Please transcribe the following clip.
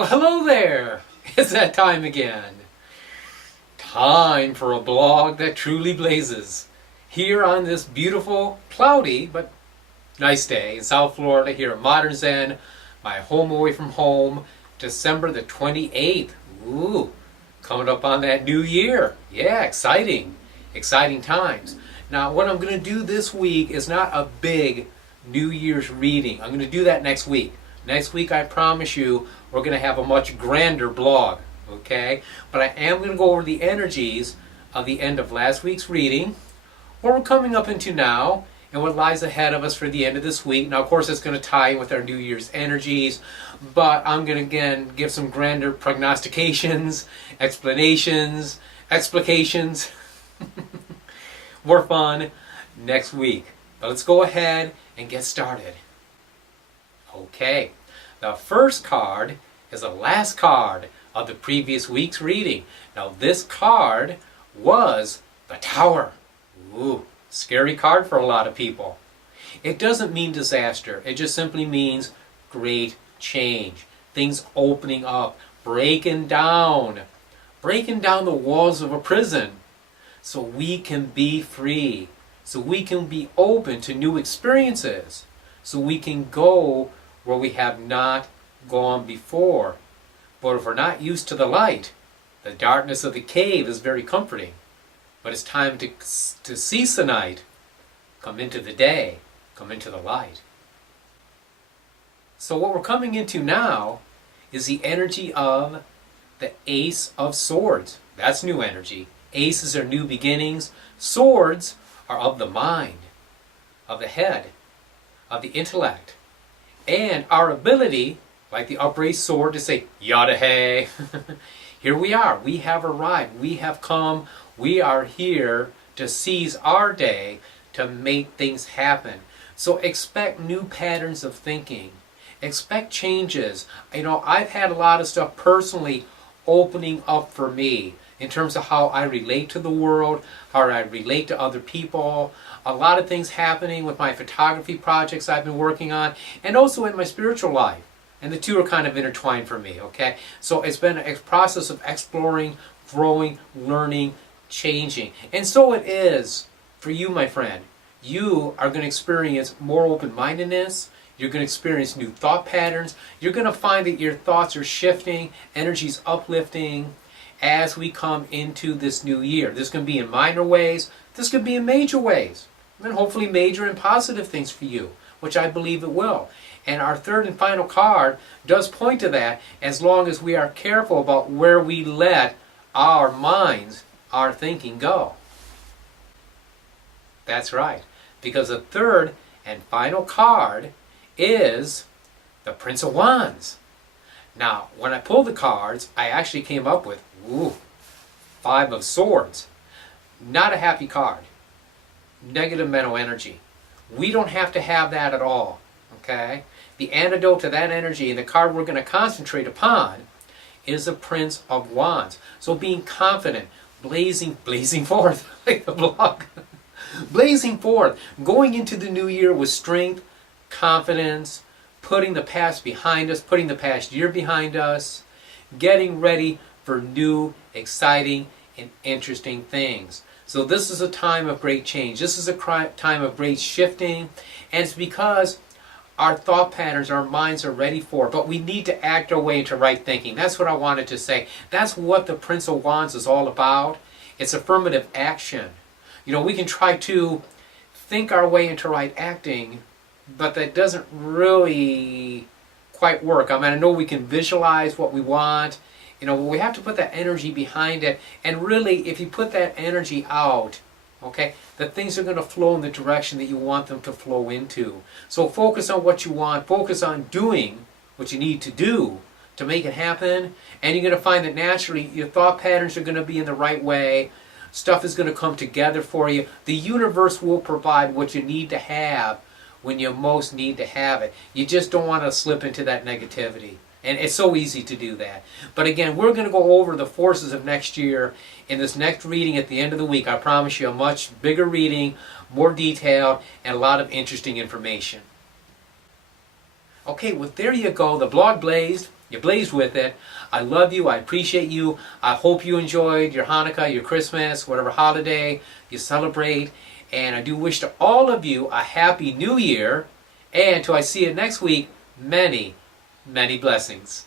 Well, hello there! It's that time again. Time for a blog that truly blazes. Here on this beautiful, cloudy, but nice day in South Florida, here at Modern Zen, my home away from home, December the 28th. Ooh, coming up on that new year. Yeah, exciting. Exciting times. Now, what I'm going to do this week is not a big New Year's reading. I'm going to do that next week. Next week, I promise you, we're going to have a much grander blog, okay? But I am going to go over the energies of the end of last week's reading, what we're coming up into now, and what lies ahead of us for the end of this week. Now, of course, it's going to tie in with our New Year's energies, but I'm going to, again, give some grander prognostications, explanations, explications, more fun next week. But let's go ahead and get started. Okay, the first card is the last card of the previous week's reading. Now this card was the Tower. Ooh, scary card for a lot of people. It doesn't mean disaster. It just simply means great change. Things opening up, breaking down the walls of a prison so we can be free, so we can be open to new experiences, so we can go where we have not gone before. But if we're not used to the light, the darkness of the cave is very comforting. But it's time to cease the night, come into the day, come into the light. So what we're coming into now is the energy of the Ace of Swords. That's new energy. Aces are new beginnings. Swords are of the mind, of the head, of the intellect. And our ability, like the upraised sword, to say, yada hey, here we are, we have arrived, we have come, we are here to seize our day, to make things happen. So expect new patterns of thinking, expect changes. You know, I've had a lot of stuff personally opening up for me in terms of how I relate to the world, how I relate to other people. A lot of things happening with my photography projects I've been working on, and also in my spiritual life. And the two are kind of intertwined for me, okay? So it's been a process of exploring, growing, learning, changing. And so it is for you, my friend. You are going to experience more open-mindedness. You're going to experience new thought patterns. You're going to find that your thoughts are shifting, energy's uplifting as we come into this new year. This can be in minor ways. This could be in major ways. And hopefully major and positive things for you, which I believe it will. And our third and final card does point to that, as long as we are careful about where we let our minds, our thinking go. That's right. Because the third and final card is the Prince of Wands. Now, when I pulled the cards, I actually came up with, Five of Swords. Not a happy card. Negative mental energy. We don't have to have that at all. Okay? The antidote to that energy, and the card we're going to concentrate upon, is the Prince of Wands. So being confident, blazing forth, like the blog, blazing forth, going into the new year with strength, confidence, putting the past behind us, putting the past year behind us, getting ready for new, exciting, and interesting things. So this is a time of great change. This is a time of great shifting, and it's because our thought patterns, our minds are ready for it, but we need to act our way into right thinking. That's what I wanted to say. That's what the Prince of Wands is all about. It's affirmative action. You know, we can try to think our way into right acting, but that doesn't really quite work. I mean, I know we can visualize what we want, you know, but we have to put that energy behind it. And really, if you put that energy out, okay, the things are going to flow in the direction that you want them to flow into. So focus on what you want. Focus on doing what you need to do to make it happen. And you're going to find that naturally your thought patterns are going to be in the right way. Stuff is going to come together for you. The universe will provide what you need to have when you most need to have it. You just don't want to slip into that negativity. And it's so easy to do that. But again, we're going to go over the forces of next year in this next reading at the end of the week. I promise you a much bigger reading, more detailed, and a lot of interesting information. Okay, well there you go. The blog blazed. You blazed with it. I love you. I appreciate you. I hope you enjoyed your Hanukkah, your Christmas, whatever holiday you celebrate. And I do wish to all of you a happy new year. And till I see you next week, many, many blessings.